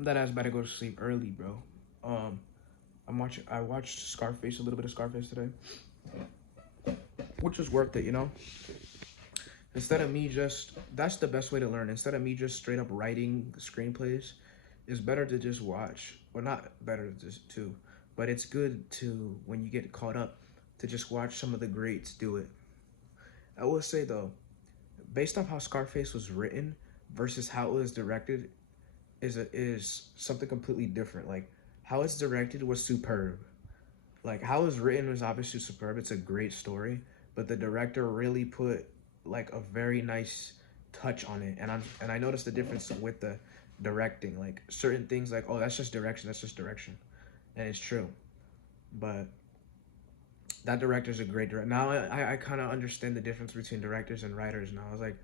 I'm that ass about to go to sleep early, bro. Um, I watched Scarface, a little bit of Scarface today, which was worth it, you know. Instead of me just, that's the best way to learn. Instead of me just straight up writing screenplays, it's better to just watch. Well, not better to just to, but it's good to, when you get caught up, to just watch some of the greats do it. I will say though, based off how Scarface was written versus how it was directed, is something completely different. Like how it's directed was superb. Like how it's written was obviously superb. It's a great story, but the director really put like a very nice touch on it. And I noticed the difference with the directing. Like certain things, like, oh, that's just direction. That's just direction, and it's true. But that director's a great director. Now I kind of understand the difference between directors and writers. Now I was like,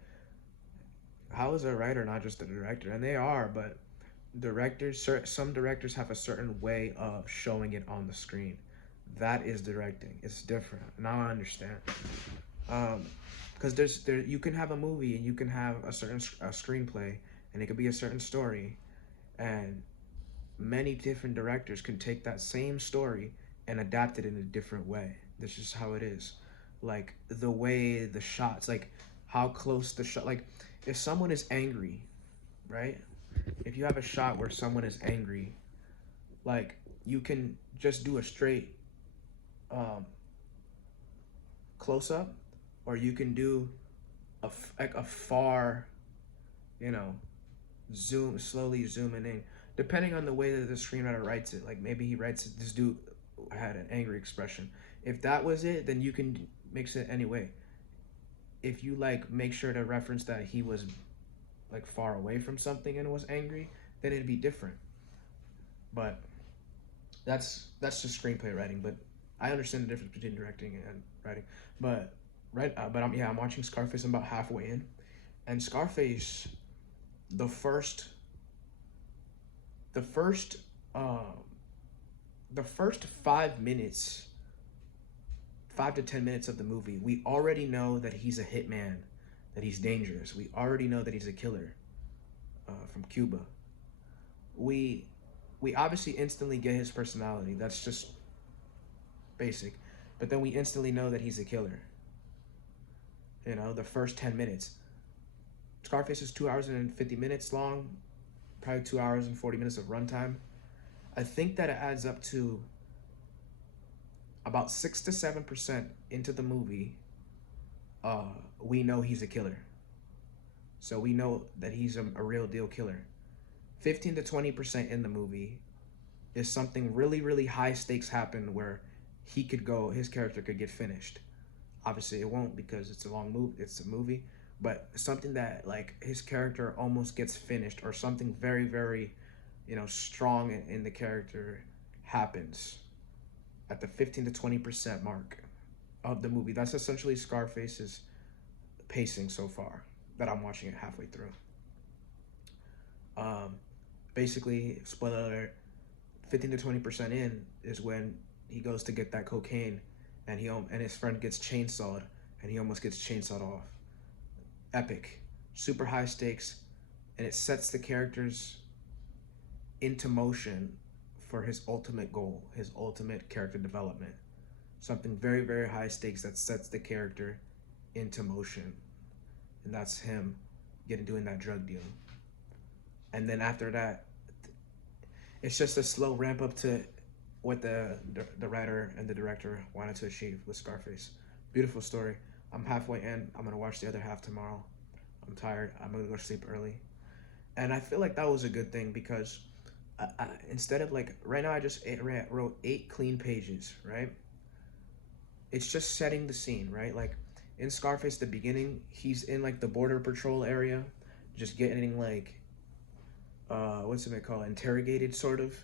how is a writer not just a director? And they are, but some directors have a certain way of showing it on the screen. That is directing. It's different. Now I understand. Because you can have a movie and you can have a screenplay and it could be a certain story, and many different directors can take that same story and adapt it in a different way. This is how it is. Like the way the shots, like how close the shot, like if someone is angry, right? If you have a shot where someone is angry, like you can just do a straight um, close up, or you can do like a far, you know, slowly zooming in, depending on the way that the screenwriter writes it. Like maybe he writes it, this dude had an angry expression. If that was it, then you can mix it anyway. If you like make sure to reference that he was like far away from something and was angry, then it'd be different. But that's just screenplay writing. But I understand the difference between directing and writing. But I'm watching Scarface. I'm about halfway in, and Scarface, the first the first um the first 5 minutes, 5 to 10 minutes of the movie, we already know that he's a hitman, that he's dangerous. We already know that he's a killer from Cuba. We we obviously instantly get his personality. That's just basic. But then we instantly know that he's a killer. You know, the first 10 minutes. Scarface is 2 hours and 50 minutes long, probably 2 hours and 40 minutes of runtime. I think that it adds up to about 6 to 7% into the movie. We know he's a killer, so we know that he's a real deal killer. 15 to 20% in the movie is something really really high stakes happen where his character could get finished. Obviously, it won't because it's a long movie. It's a movie, but something that like his character almost gets finished, or something very very, strong in the character happens at the 15 to 20% mark of the movie. That's essentially Scarface's pacing so far that I'm watching it halfway through. Um, Basically, spoiler alert: 15 to 20% in is when he goes to get that cocaine, and his friend gets chainsawed, and he almost gets chainsawed off. Epic, super high stakes, and it sets the characters into motion for his ultimate goal, his ultimate character development. Something very, very high stakes that sets the character into motion. And that's him doing that drug deal. And then after that, it's just a slow ramp up to what the writer and the director wanted to achieve with Scarface. Beautiful story. I'm halfway in. I'm gonna watch the other half tomorrow. I'm tired. I'm gonna go to sleep early. And I feel like that was a good thing because instead of like right now, I just wrote 8 clean pages. Right, it's just setting the scene. Right, like in Scarface, the beginning, he's in like the border patrol area, just getting like what's it called, interrogated sort of,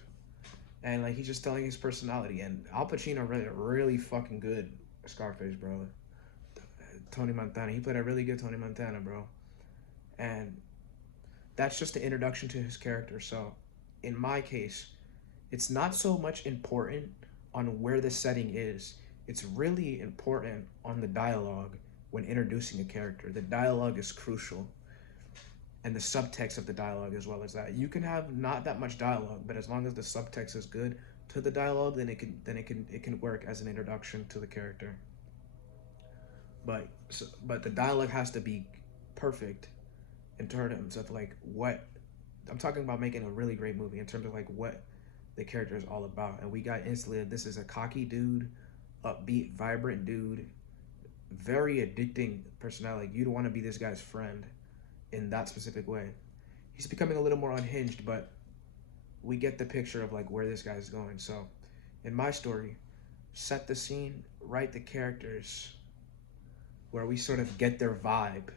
and like he's just telling his personality. And Al Pacino really really fucking good Scarface, bro. Tony Montana, he played a really good Tony Montana, bro. And that's just the introduction to his character. So in my case, it's not so much important on where the setting is. It's really important on the dialogue when introducing a character. The dialogue is crucial. and the subtext of the dialogue as well as that. You can have not that much dialogue, but as long as the subtext is good to the dialogue, then it can work as an introduction to the character. But the dialogue has to be perfect in terms of like what I'm talking about, making a really great movie in terms of like what the character is all about. And we got instantly, this is a cocky dude, upbeat, vibrant dude, very addicting personality. Like, you'd want to be this guy's friend in that specific way. He's becoming a little more unhinged, but we get the picture of like where this guy's going. So in my story, set the scene, write the characters where we sort of get their vibe,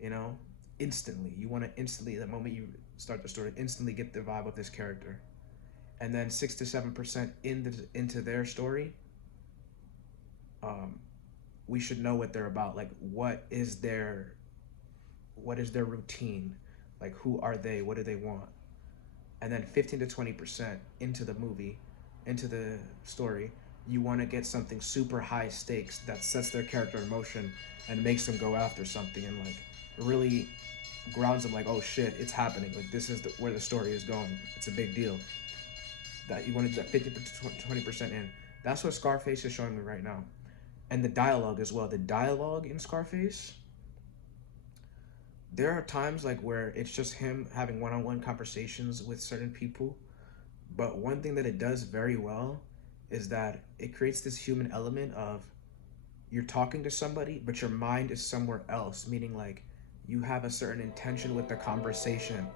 you know, instantly. You want to instantly, the moment you start the story, instantly get the vibe of this character. And then 6 to 7% into their story, we should know what they're about. Like, what is their routine? Like, who are they? What do they want? And then 15 to 20% into the movie, into the story, you want to get something super high stakes that sets their character in motion and makes them go after something, and like really grounds them like, oh shit, it's happening. Like, this is where the story is going. It's a big deal. That you want to do that 50 to 20% in. That's what Scarface is showing me right now. And the dialogue as well. The dialogue in Scarface, there are times like where it's just him having one-on-one conversations with certain people. But one thing that it does very well is that it creates this human element of, you're talking to somebody, but your mind is somewhere else, meaning like you have a certain intention with the conversation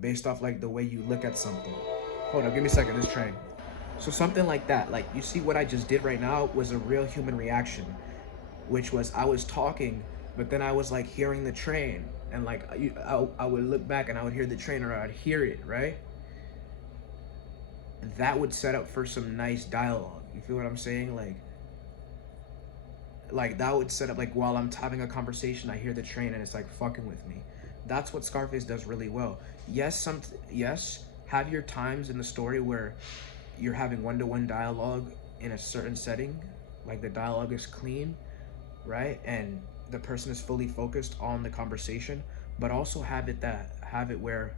based off like the way you look at something. Hold on, give me a second, this train. So something like that, like you see what I just did right now was a real human reaction, which was I was talking, but then I was like hearing the train, and like I would look back and I would hear the train, or I'd hear it, right? That would set up for some nice dialogue. You feel what I'm saying? Like that would set up, like while I'm having a conversation, I hear the train and it's like fucking with me. That's what Scarface does really well. Yes, have your times in the story where you're having one-to-one dialogue in a certain setting, like the dialogue is clean, right? And the person is fully focused on the conversation, but also have it where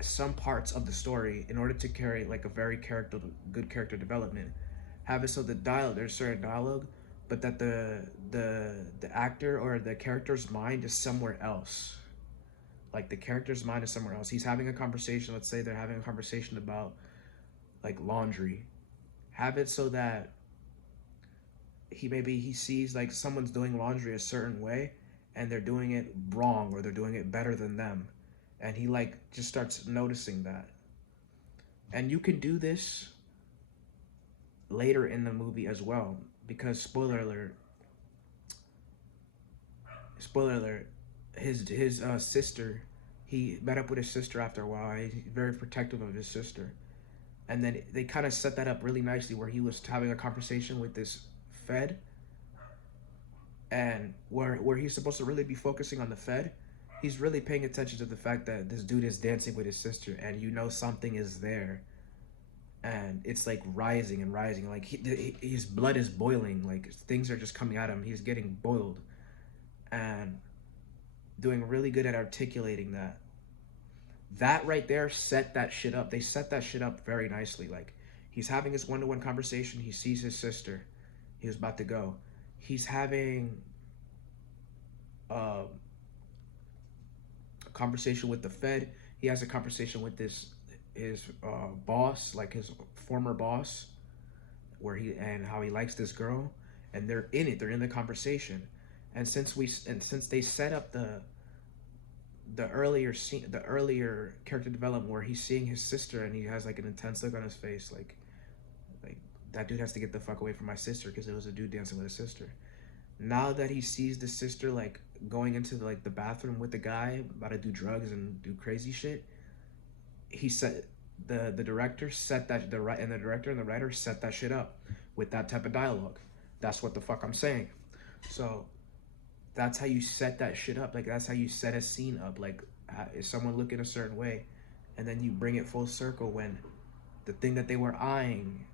some parts of the story, in order to carry like a very good character development, have it so there's certain dialogue, but that the actor or the character's mind is somewhere else. Like the character's mind is somewhere else. He's having a conversation. Let's say they're having a conversation about like laundry. Have it so that he sees like someone's doing laundry a certain way, and they're doing it wrong, or they're doing it better than them, and he like just starts noticing that. And you can do this later in the movie as well, because spoiler alert, his sister, he met up with his sister after a while. He's very protective of his sister, and then they kind of set that up really nicely where he was having a conversation with this Fed, and where he's supposed to really be focusing on the Fed, he's really paying attention to the fact that this dude is dancing with his sister, and something is there, and it's like rising and rising, like his blood is boiling, like things are just coming at him, he's getting boiled, and doing really good at articulating that right there set that shit up. They set that shit up very nicely. Like, he's having his one-to-one conversation, he sees his sister, he was about to go, he's having a conversation with the Fed, he has a conversation with his boss, like his former boss, and how he likes this girl, and they're in the conversation. And since they set up the earlier character development where he's seeing his sister and he has like an intense look on his face, like that dude has to get the fuck away from my sister, because it was a dude dancing with his sister. Now that he sees the sister like going into the bathroom with the guy about to do drugs and do crazy shit, he said the director set that the director and the writer set that shit up with that type of dialogue. That's what the fuck I'm saying. So that's how you set that shit up. Like, that's how you set a scene up. Like, is someone looking a certain way, and then you bring it full circle when the thing that they were eyeing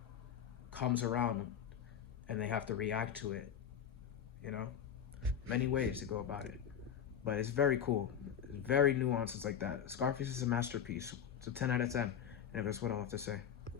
comes around, and they have to react to it. Many ways to go about it, but it's very cool. Very nuanced. It's like that. Scarface is a masterpiece. It's a 10 out of 10. And that's what I'll have to say.